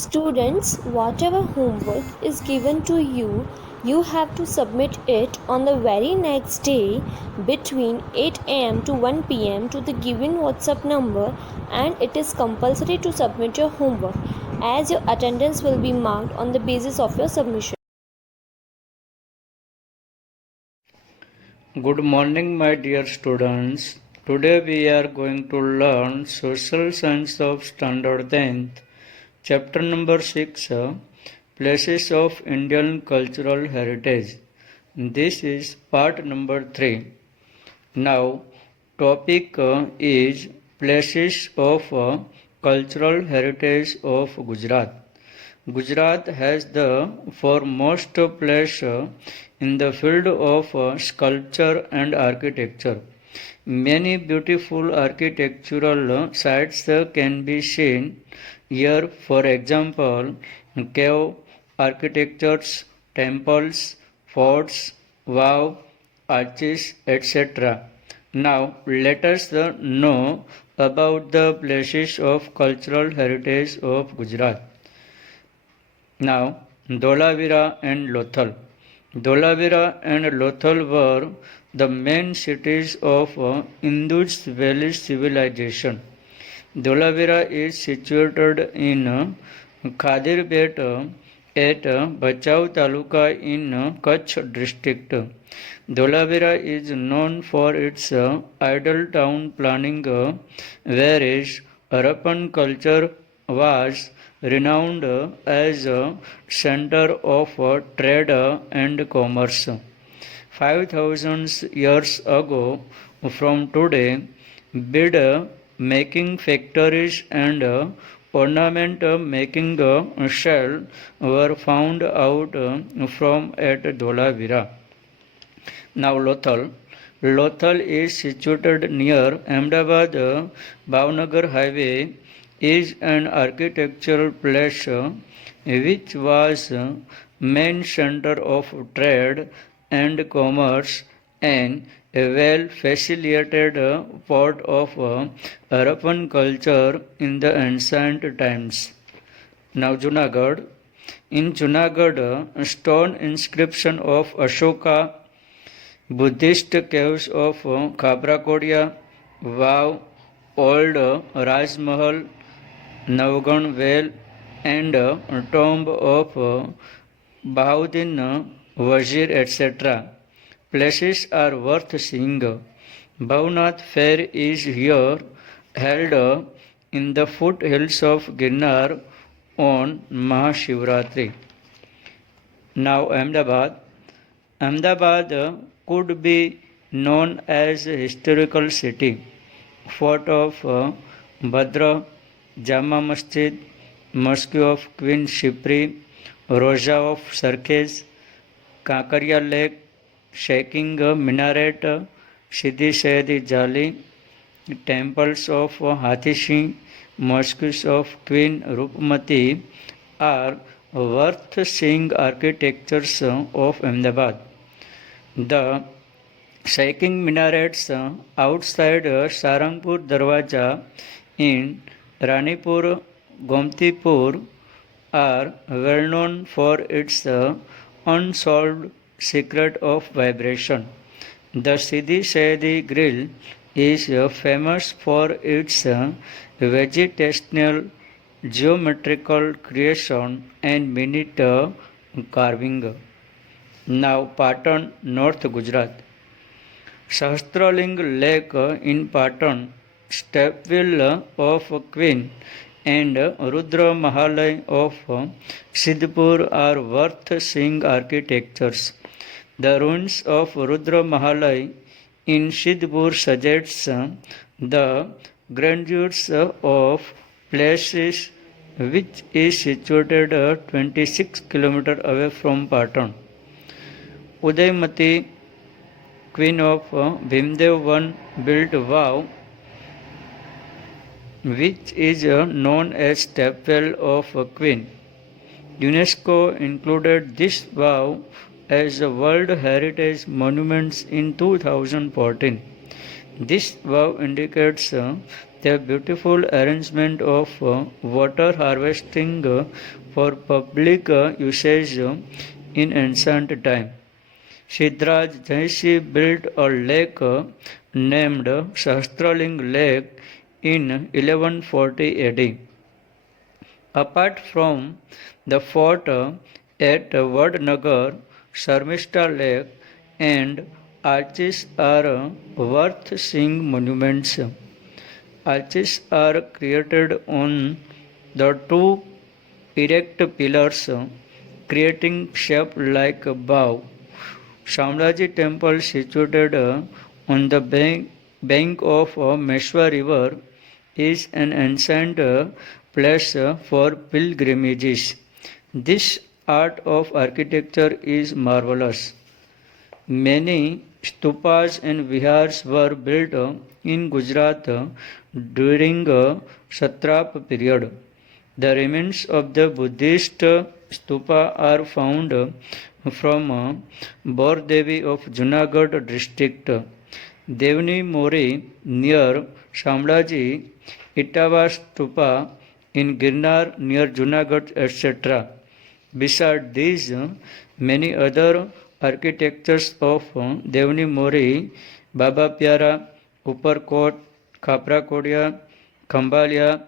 Students, whatever homework is given to you, you have to submit it on the very next day between 8 am to 1 pm to the given WhatsApp number, and it is compulsory to submit your homework as your attendance will be marked on the basis of your submission. Good morning, my dear students. Today we are going to learn Social Science of Standard 10th, chapter number 6, Places of Indian Cultural Heritage. This is part number 3. Now, topic is Places of Cultural Heritage of Gujarat. Gujarat has the foremost place in the field of sculpture and architecture. Many beautiful architectural sites can be seen here, for example, cave architectures, temples, forts, wow, arches, etc. Now, let us know about the places of cultural heritage of Gujarat. Now, Dholavira and Lothal. Dholavira and Lothal were the main cities of Indus Valley civilization. Dholavira is situated in Khadir-Bet at Bachau Taluka in Kutch district. Dholavira is known for its idol town planning, whereas Harappan culture was renowned as a center of trade and commerce. 5,000 years ago from today, bead making factories and ornament making shell were found out from at Dholavira. Now Lothal. Lothal is situated near Ahmedabad Bhavnagar highway, is an architectural place which was main center of trade and commerce and a well facilitated part of Harappan culture in the ancient times. Now Junagadh. In Junagadh, a stone inscription of Ashoka, Buddhist caves of Khabrakodia, Wow, Old Raj Mahal, Navgan Well, and tomb of Bahauddin Wazir, etc. Places are worth seeing. Bhavnath Fair is here held in the foothills of Ginnar on Mahashivratri. Now Ahmedabad. Ahmedabad could be known as a historical city. Fort of Badra, Jama Masjid, Mosque of Queen Shipri, Roja of Sarkhes, Kakaria Lake, Shaking Minaret, Siddhi Sayyidi Jali, temples of Hathi Singh, mosques of Queen Rupmati are worth seeing architectures of Ahmedabad. The shaking minarets outside Sarangpur Darwaja in Ranipur, Gomtipur are well known for its unsolved secret of vibration. The Siddhi Sayyidi grill is famous for its vegetational geometrical creation and minute carving. Now Patan, North Gujarat. Sahasraling Lake in Patan, Stepwell of Queen, and Rudra Mahalay of Siddhpur are worth seeing architectures. The ruins of Rudra Mahalay in Siddhpur suggests the grandeurs of places which is situated 26 km away from Patan. Udaymati, queen of Bhimdev I, built vow which is known as Stepwell of a Queen. UNESCO included this vow as a World Heritage Monument in 2014. This above indicates the beautiful arrangement of water harvesting for public usage in ancient time. Siddharaj Jaisi built a lake named Sahasraling Lake in 1140 AD. Apart from the fort at Vadnagar, Sharmishta Lake and arches are worth seeing monuments. Arches are created on the two erect pillars, creating shape like a bow. Shamlaji temple situated on the bank of Meshwa river is an ancient place for pilgrimages. This art of architecture is marvelous. Many stupas and vihars were built in Gujarat during Satrap period. The remains of the Buddhist stupa are found from Bordevi of Junagadh district, Devni Mori near Shamlaji, Etawah stupa in Girnar near Junagadh, etc. Beside these, many other architectures of Devni Mori, Baba Pyara, Upperkot, Khapra Kodia, Khambalia,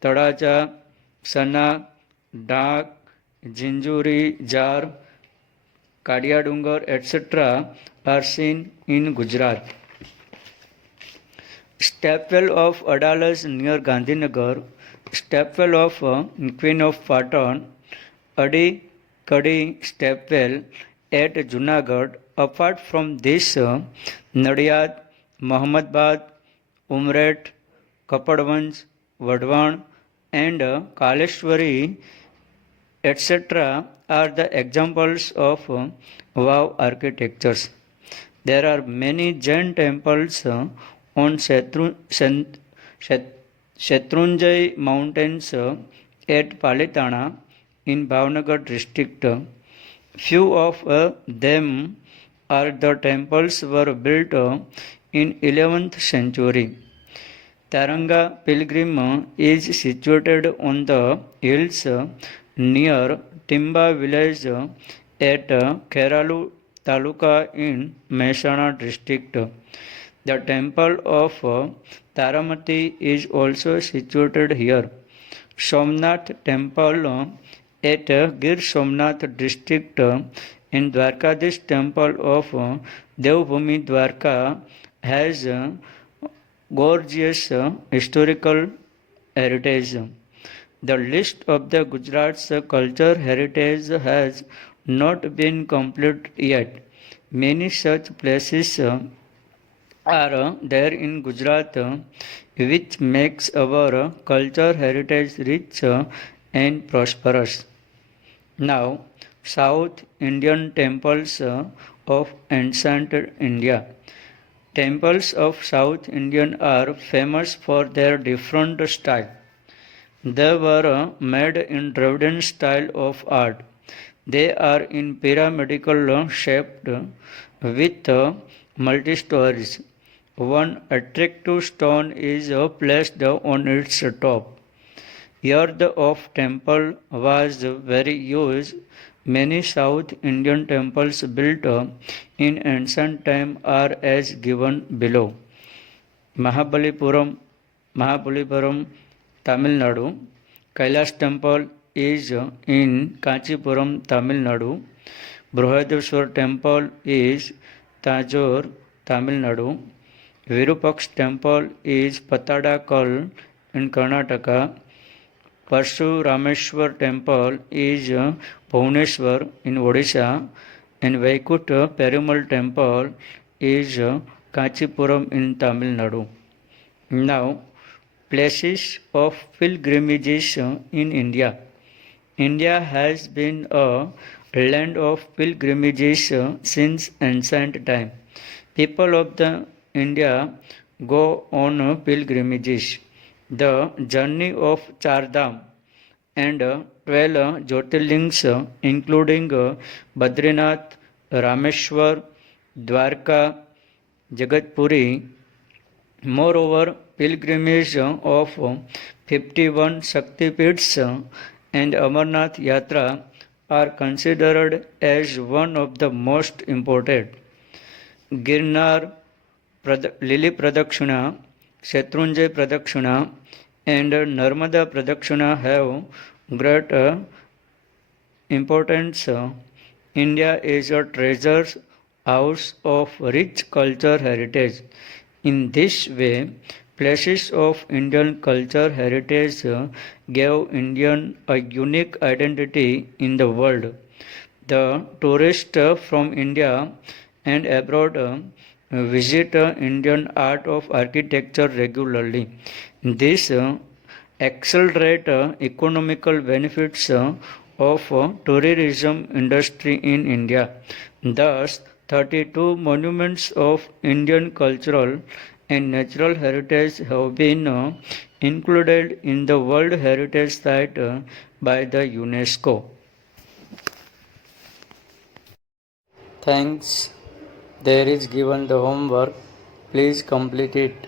Tadaja, Sana, Dak, Jinjuri, Jar, Kadiyadungar, etc. are seen in Gujarat. Stepwell of Adalas near Gandhinagar, Stepwell of Queen of Patan, Adi Kadi Stepwell at Junagadh. Apart from this, Nadiyad, Mohammadbad, Umret, Kapadwanj, Vadwan, and Kaleshwari, etc. are the examples of wow architectures. There are many Jain temples on Shatrunjay mountains at Palitana in Bhavnagar district. Few of them are the temples were built in 11th century. Taranga Pilgrim is situated on the hills near Timba village at Keralu Taluka in Mehsana district. The temple of Taramati is also situated here. Somnath temple at Gir Somnath district in Dwarkadish temple of Devbhumi Dwarka has gorgeous historical heritage. The list of the Gujarat's culture heritage has not been complete yet. Many such places are there in Gujarat, which makes our culture heritage rich and prosperous. Now, South Indian temples of ancient India. Temples of South Indian are famous for their different style. They were made in Dravidian style of art. They are in pyramidal shaped with multi-stories. One attractive stone is placed on its top. Earth of temple was very used. Many South Indian temples built in ancient time are as given below. Mahabalipuram, Tamil Nadu. Kailash temple is in Kanchipuram, Tamil Nadu. Brihadeshwar temple is Tajore, Tamil Nadu. Virupaksh temple is Patadakal in Karnataka. Parshurameshwar temple is Bhubaneswar in Odisha, and Vaikunth Perumal temple is Kanchipuram in Tamil Nadu. Now, places of pilgrimages in India. India has been a land of pilgrimages since ancient time. People of the India go on pilgrimages. The journey of Chardham and 12 Jyotirlings including Badrinath, Rameshwar, Dwarka, Jagatpuri, Moreover, pilgrimage of 51 Shaktipeeths and Amarnath Yatra are considered as one of the most important. Girnar Lili Pradakshina, Shatrunjay Pradakshina, and Narmada Pradakshina have great importance. India is a treasure house of rich culture heritage. In this way, places of Indian culture heritage gave Indian a unique identity in the world. The tourists from India and abroad visit Indian art of architecture regularly. This accelerate economical benefits of tourism industry in India. Thus, 32 monuments of Indian cultural and natural heritage have been included in the World Heritage Site by the UNESCO. Thanks. There is given the homework. Please complete it.